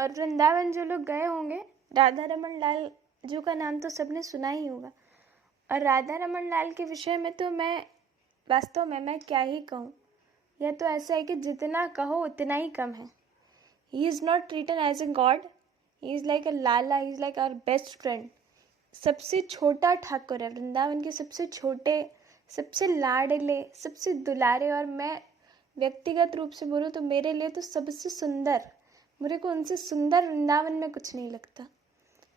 और वृंदावन जो लोग गए होंगे, राधा रमन लाल जी का नाम तो सबने सुना ही होगा। और राधा रमन लाल के विषय में तो मैं वास्तव में मैं क्या ही कहूँ। यह तो ऐसा है कि जितना कहो उतना ही कम है। He is not treated as a god, he is like a lala, he is like our best friend. सबसे छोटा ठाकुर है, वृंदावन के सबसे छोटे, सबसे लाडले, सबसे दुलारे, और मैं व्यक्तिगत रूप से बोलूँ तो मेरे लिए तो सबसे सुंदर, मेरे को उनसे सुंदर वृंदावन में कुछ नहीं लगता।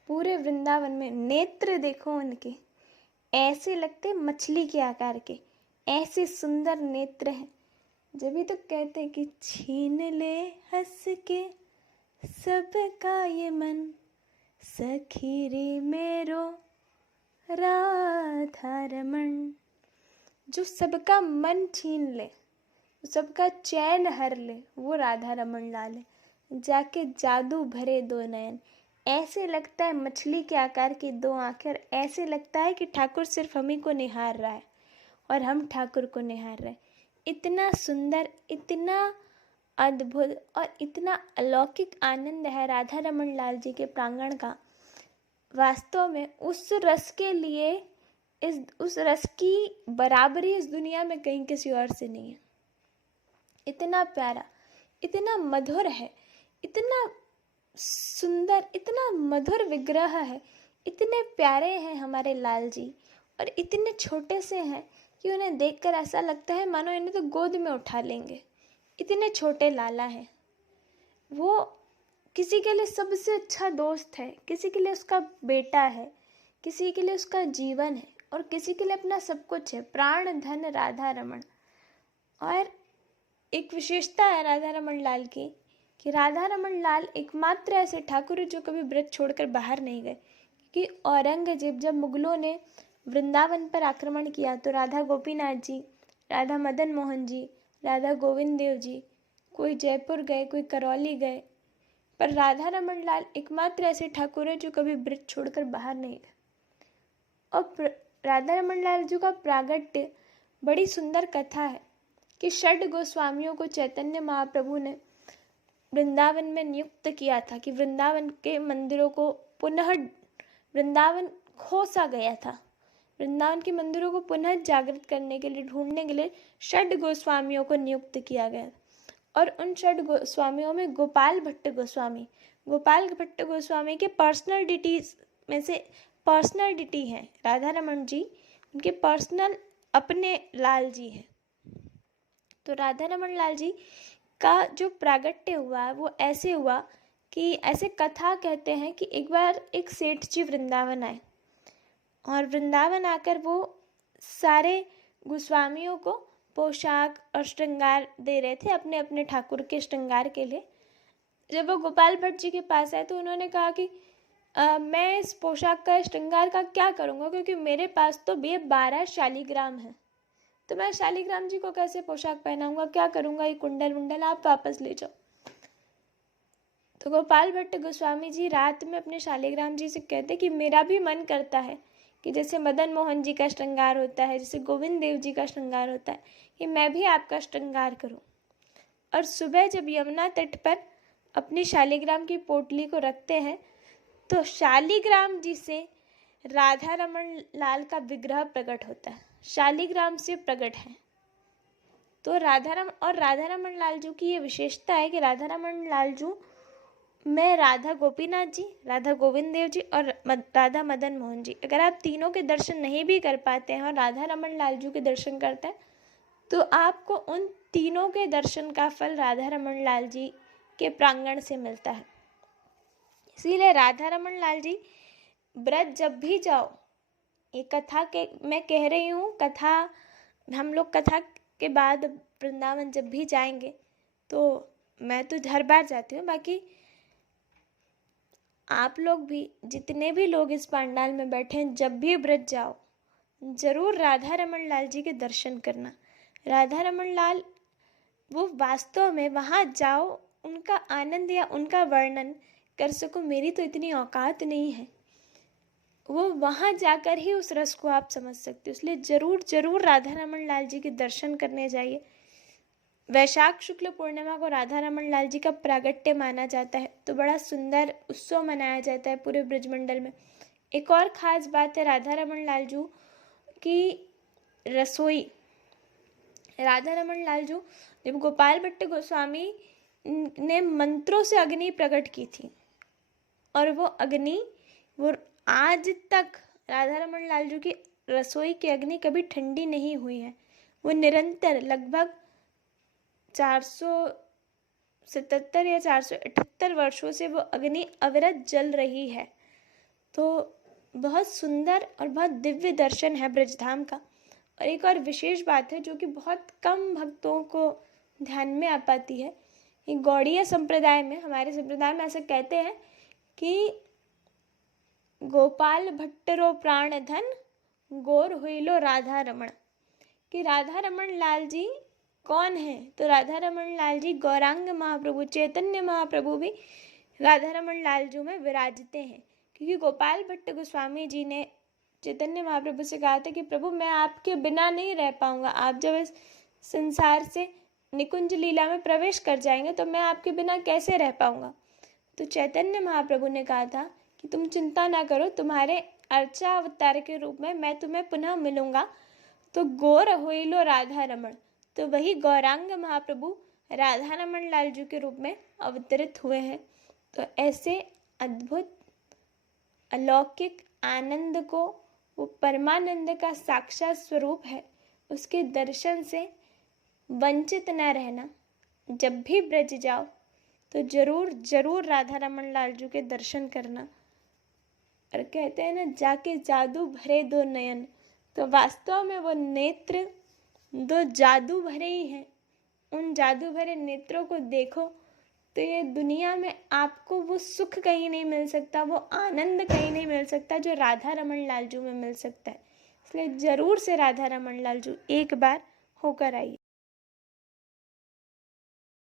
पूरे वृंदावन में नेत्र देखो उनके, ऐसे लगते मछली के आकार के, ऐसे सुंदर नेत्र हैं। जब भी तो कहते हैं कि छीन ले हंस के सबका ये मन, सखी रे मेरो राधा रमन। जो सबका मन छीन ले, सबका चैन हर ले, वो राधा रमन लाल है। जाके जादू भरे दो नयन, ऐसे लगता है मछली के आकार की दो आंखें, और ऐसे लगता है कि ठाकुर सिर्फ हम ही को निहार रहा है और हम ठाकुर को निहार रहे हैं। इतना सुंदर, इतना अद्भुत और इतना अलौकिक आनंद है राधा रमन लाल जी के प्रांगण का। वास्तव में उस रस के लिए, उस रस की बराबरी इस दुनिया में कहीं किसी और से नहीं है। इतना प्यारा, इतना मधुर है, इतना सुंदर, इतना मधुर विग्रह है। इतने प्यारे हैं हमारे लाल जी, और इतने छोटे से हैं कि उन्हें देखकर ऐसा लगता है मानो इन्हें तो गोद में उठा लेंगे। इतने छोटे लाला हैं वो। किसी के लिए सबसे अच्छा दोस्त है, किसी के लिए उसका बेटा है, किसी के लिए उसका जीवन है, और किसी के लिए अपना सब कुछ है। प्राण धन राधा रमन। और एक विशेषता है राधा रमन लाल की कि राधा रमन लाल एकमात्र ऐसे ठाकुर है जो कभी व्रत छोड़कर बाहर नहीं गए। कि औरंगजेब, जब मुगलों ने वृंदावन पर आक्रमण किया तो राधा गोपीनाथ जी, राधा मदन मोहन जी, राधा गोविंद देव जी, कोई जयपुर गए, कोई करौली गए, पर राधा रमन लाल एकमात्र ऐसे ठाकुर है जो कभी व्रत छोड़कर बाहर नहीं गए। और राधा रमन लाल जी का प्रागट्य बड़ी सुंदर कथा है कि षड गोस्वामियों को चैतन्य महाप्रभु ने वृंदावन में नियुक्त किया था कि वृंदावन के मंदिरों को पुनः, वृंदावन खो सा गया था, वृंदावन के मंदिरों को पुनः जागृत करने के लिए, ढूंढने के लिए षड गोस्वामियों को नियुक्त किया गया। और उन षड गोस्वामियों में गोपाल भट्ट गोस्वामी, गोपाल भट्ट गोस्वामी के पर्सनल डिटीज में से पर्सनल डिटी हैं राधा रमन जी, उनके पर्सनल अपने लाल जी हैं। तो राधा रमन लाल जी का जो प्रागट्य हुआ है वो ऐसे हुआ कि, ऐसे कथा कहते हैं कि एक बार एक सेठ जी वृंदावन आए, और वृंदावन आकर वो सारे गोस्वामियों को पोशाक और श्रृंगार दे रहे थे अपने अपने ठाकुर के श्रृंगार के लिए। जब वो गोपाल भट्ट जी के पास आए तो उन्होंने कहा कि मैं इस पोशाक का, श्रृंगार का क्या करूँगा, क्योंकि मेरे पास तो ये 12 शालीग्राम है, तो मैं शालीग्राम जी को कैसे पोशाक पहनाऊंगा, क्या करूँगा, ये कुंडल वुंडल आप वापस ले जाओ। तो गोपाल भट्ट गोस्वामी जी रात में अपने शालीग्राम जी से कहते कि मेरा भी मन करता है कि जैसे मदन मोहन जी का श्रृंगार होता है, जैसे गोविंद देव जी का श्रृंगार होता है, कि मैं भी आपका श्रृंगार करूं। और सुबह जब यमुना तट पर अपनी शालीग्राम की पोटली को रखते हैं तो शालीग्राम जी से राधा रमन लाल का विग्रह प्रकट होता है, शालीग्राम से प्रकट है। तो राधा रमन लाल जी की ये विशेषता है कि राधा रमन लाल जी में राधा गोपीनाथ जी, राधा गोविंद देव जी और राधा मदन मोहन जी, अगर आप तीनों के दर्शन नहीं भी कर पाते हैं और राधा रमन लाल जी के दर्शन करते हैं तो आपको उन तीनों के दर्शन का फल राधा रमन लाल जी के प्रांगण से मिलता है। इसीलिए राधा रमन लाल जी व्रत जब भी जाओ, ये कथा के मैं कह रही हूँ, कथा हम लोग कथा के बाद वृंदावन जब भी जाएंगे, तो मैं तो हर बार जाती हूँ, बाकी आप लोग भी, जितने भी लोग इस पंडाल में बैठे हैं, जब भी व्रत जाओ ज़रूर राधा रमन लाल जी के दर्शन करना। राधा रमन लाल, वो वास्तव में वहाँ जाओ, उनका आनंद या उनका वर्णन कर सको मेरी तो इतनी औकात नहीं है। वो वहाँ जाकर ही उस रस को आप समझ सकते हो। इसलिए ज़रूर ज़रूर राधा रमन लाल जी के दर्शन करने जाइए। वैशाख शुक्ल पूर्णिमा को राधा रमन लाल जी का प्रागट्य माना जाता है, तो बड़ा सुंदर उत्सव मनाया जाता है पूरे ब्रजमंडल में। एक और ख़ास बात है राधा रमन लाल जी की रसोई। राधा रमन लाल जी जब गोपाल भट्ट गोस्वामी ने मंत्रों से अग्नि प्रकट की थी, और वो अग्नि वो आज तक राधा रमन लाल जी की रसोई की अग्नि कभी ठंडी नहीं हुई है। वो निरंतर लगभग 477 या 478 वर्षों से वो अग्नि अविरत जल रही है। तो बहुत सुंदर और बहुत दिव्य दर्शन है ब्रजधाम का। और एक और विशेष बात है जो कि बहुत कम भक्तों को ध्यान में आ पाती है। ये गौड़ीय संप्रदाय में, हमारे संप्रदाय में ऐसा कहते हैं कि गोपाल भट्टरो प्राण धन गौर हुईलो राधा रमण, कि राधा रमन लाल जी कौन है? तो राधा रमन लाल जी गौरांग महाप्रभु, चैतन्य महाप्रभु भी राधा रमन लाल जी में विराजते हैं। क्योंकि गोपाल भट्ट गोस्वामी जी ने चैतन्य महाप्रभु से कहा था कि प्रभु मैं आपके बिना नहीं रह पाऊंगा, आप जब इस संसार से निकुंज लीला में प्रवेश कर जाएंगे तो मैं आपके बिना कैसे रह पाऊंगा। तो चैतन्य महाप्रभु ने कहा था कि तुम चिंता ना करो, तुम्हारे अर्चा अवतार के रूप में मैं तुम्हें पुनः मिलूंगा। तो गौर होइलो राधा रमण, तो वही गौरांग महाप्रभु राधा रमन लाल जी के रूप में अवतरित हुए हैं। तो ऐसे अद्भुत अलौकिक आनंद को, वो परमानंद का साक्षात स्वरूप है, उसके दर्शन से वंचित न रहना। जब भी ब्रज जाओ तो जरूर जरूर राधा रमन लाल जी के दर्शन करना। और कहते हैं ना, जाके जादू भरे दो नयन, तो वास्तव में वो नेत्र दो जादू भरे ही हैं। उन जादू भरे नेत्रों को देखो तो ये दुनिया में आपको वो सुख कहीं नहीं मिल सकता, वो आनंद कहीं नहीं मिल सकता जो राधा रमन लाल जी में मिल सकता है। इसलिए ज़रूर से राधा रमन लाल जी एक बार होकर आइए।